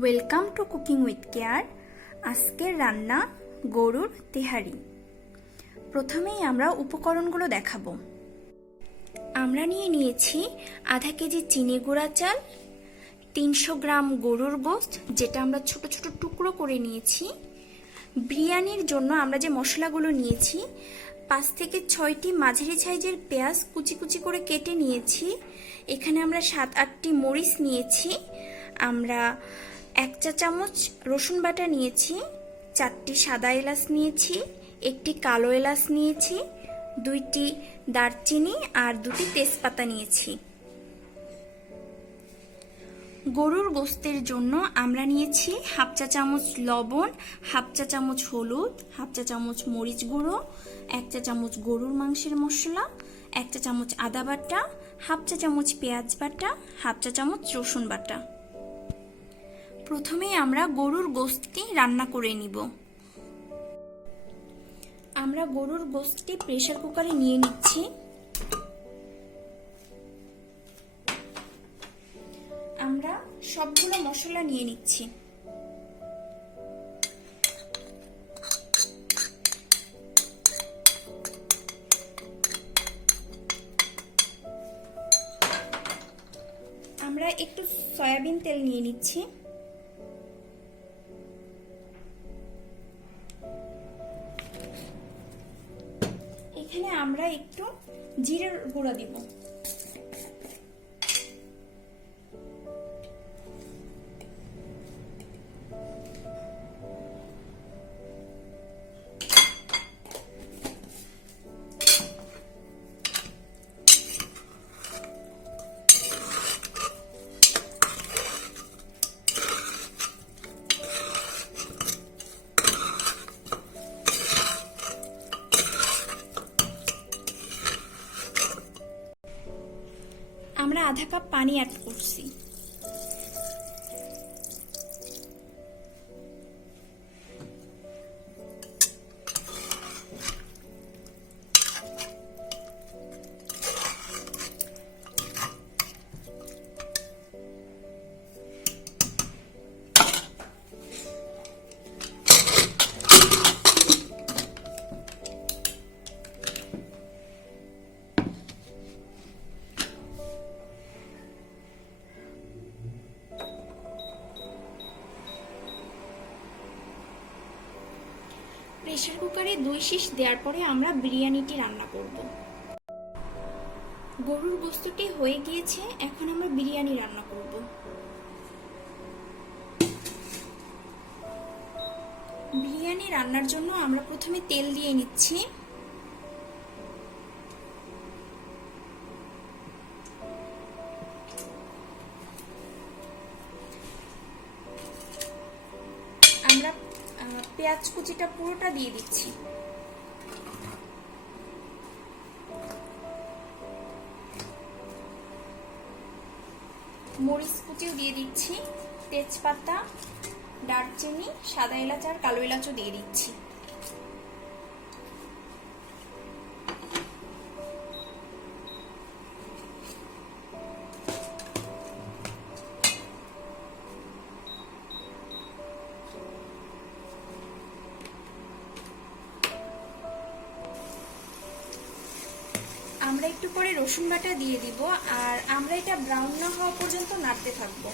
Welcome to cooking with care. আজকের রান্না গরুর তেহারি। প্রথমেই আমরা উপকরণগুলো দেখাবো। আমরা নিয়ে নিয়েছি আধা কেজি চিনি গুঁড়া চাল, 300 গ্রাম গরুর গোশত যেটা আমরা ছোট ছোট টুকরো করে নিয়েছি। বিরিয়ানির জন্য আমরা যে মশলাগুলো নিয়েছি, 5 থেকে 6টি মাঝারি সাইজের পেঁয়াজ কুচি কুচি করে কেটে নিয়েছি। এখানে আমরা 7-8টি মরিচ নিয়েছি। আমরা 1 চা চামচ রসুন বাটা নিয়েছি, 4টি সাদা এলাচ নিয়েছি, 1টি কালো এলাচ নিয়েছি, 2টি দারচিনি আর 2টি তেজপাতা নিয়েছি। গরুর গোশতের জন্য আমরা নিয়েছি 1/2 চা চামচ লবণ, 1/2 চা চামচ হলুদ, 1/2 চা চামচ মরিচ গুঁড়ো, 1 চা চামচ গরুর মাংসের মশলা, 1 চা চামচ আদা বাটা, 1/2 চা চামচ পেঁয়াজ বাটা, 1/2 চা চামচ রসুন বাটা। প্রথমে আমরা গরুর গোশতটি রান্না করে নিব। আমরা গরুর গোশতটি প্রেসার কুকারে নিয়ে নিচ্ছি। আমরা সবগুলো মশলা নিয়ে নিচ্ছি। আমরা একটু সয়াবিন তেল নিয়ে নিচ্ছি। এখানে আমরা একটু জিরের গুঁড়া দিব। আমরা আধা কাপ পানি অ্যাড করছি। প্রেসার কুকারে 2 শিশ দেওয়ার পরে আমরা বিরিয়ানিটি রান্না করব। গরুর গোশতটি হয়ে গিয়েছে, এখন আমরা বিরিয়ানি রান্না করব। বিরিয়ানি রান্নার জন্য আমরা প্রথমে তেল দিয়ে নিচ্ছি। আমরা পেঁয়াজ কুচিটা পুরোটা দিয়ে দিচ্ছি। মরিচ কুচিও দিয়ে দিচ্ছি, তেজপাতা, দারচিনি, সাদা এলাচ আর কালো এলাচও দিয়ে দিচ্ছি। আমরা একটু পরে রসুন বাটা দিয়ে দিব, আর আমরা এটা ব্রাউন না হওয়া পর্যন্ত নাড়তে থাকবো।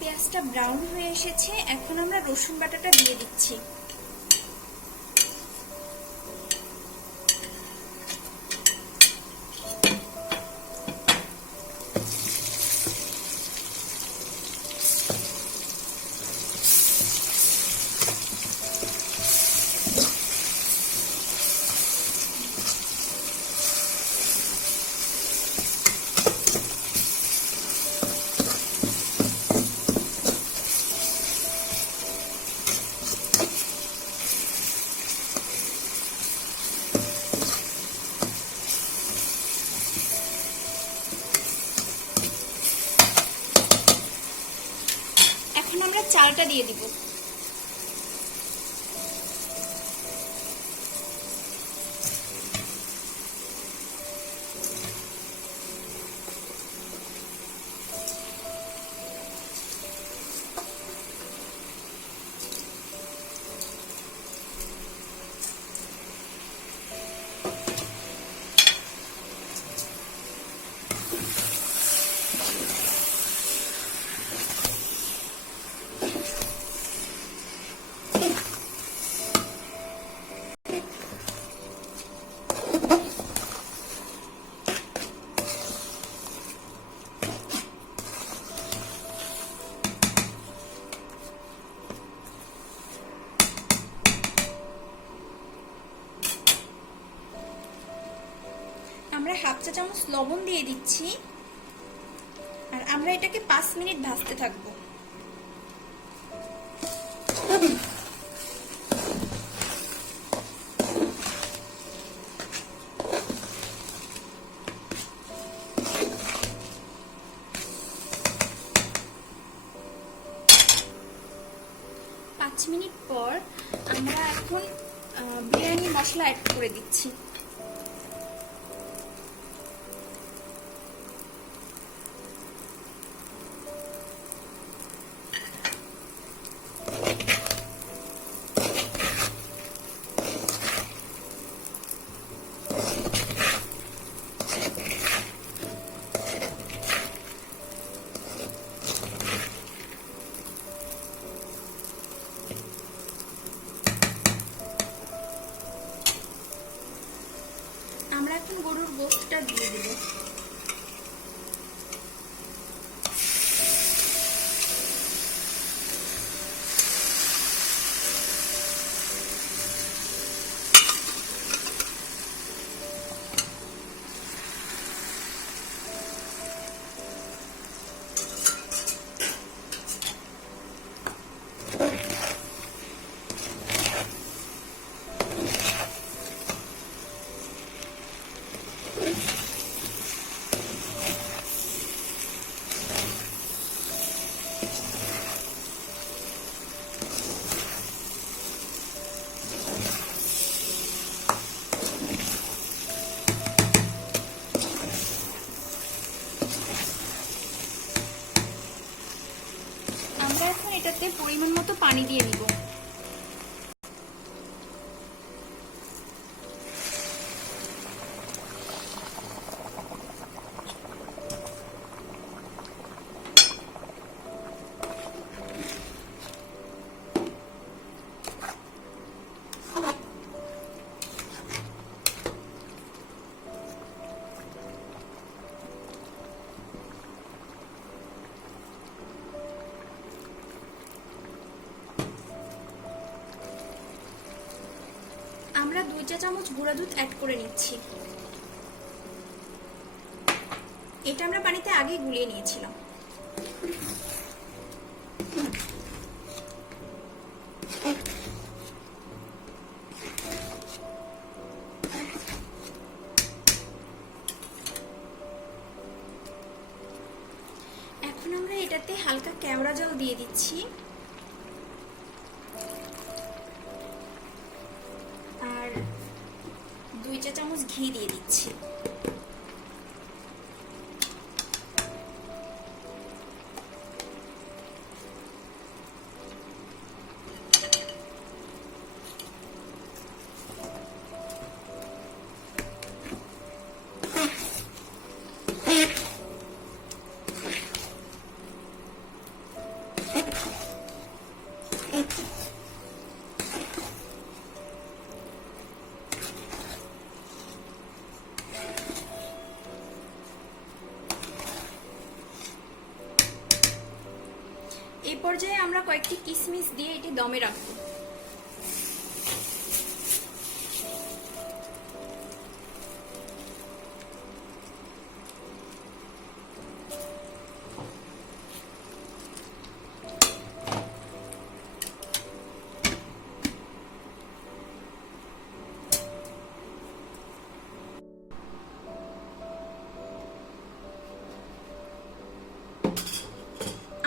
পেঁয়াজটা ব্রাউন হয়ে এসেছে, এখন আমরা রসুন বাটাটা দিয়ে দিচ্ছি। আমরা চালটা দিয়ে দিব। আমরা হাফ চা চামচ লবণ দিয়ে দিচ্ছি, আর আমরা এটাকে 5 মিনিট ভাজতে থাকবো। পাঁচ মিনিট পর আমরা এখন বিরিয়ানি মশলা অ্যাড করে দিচ্ছি। আমরা এখন গরুর গোশতটা দিয়ে দেব। আমরা এখন এটাতে পরিমাণ মতো পানি দিয়ে নিব। আমরা 2 চা চামচ গুঁড়া দুধ অ্যাড করে নিচ্ছি। এটা আমরা পানিতে আগে গুলিয়ে নিয়েছিলাম। এখন আমরা এটাতে হালকা কেওড়া জল দিয়ে দিচ্ছি, আর 2 চা চামচ ঘি দিয়ে দিচ্ছি। এই পর্যায়ে আমরা কয়েকটি কিশমিশ দিয়ে এটি দমে রাখবো।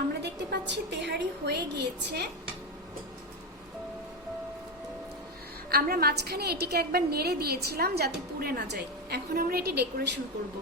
আমরা দেখতে পাচ্ছি পাচ্ছি তেহারি হয়ে গিয়েছে। আমরা মাঝখানে এটিকে একবার নেড়ে দিয়েছিলাম যাতে পুড়ে না যায়। এখন আমরা এটি ডেকোরেশন করব।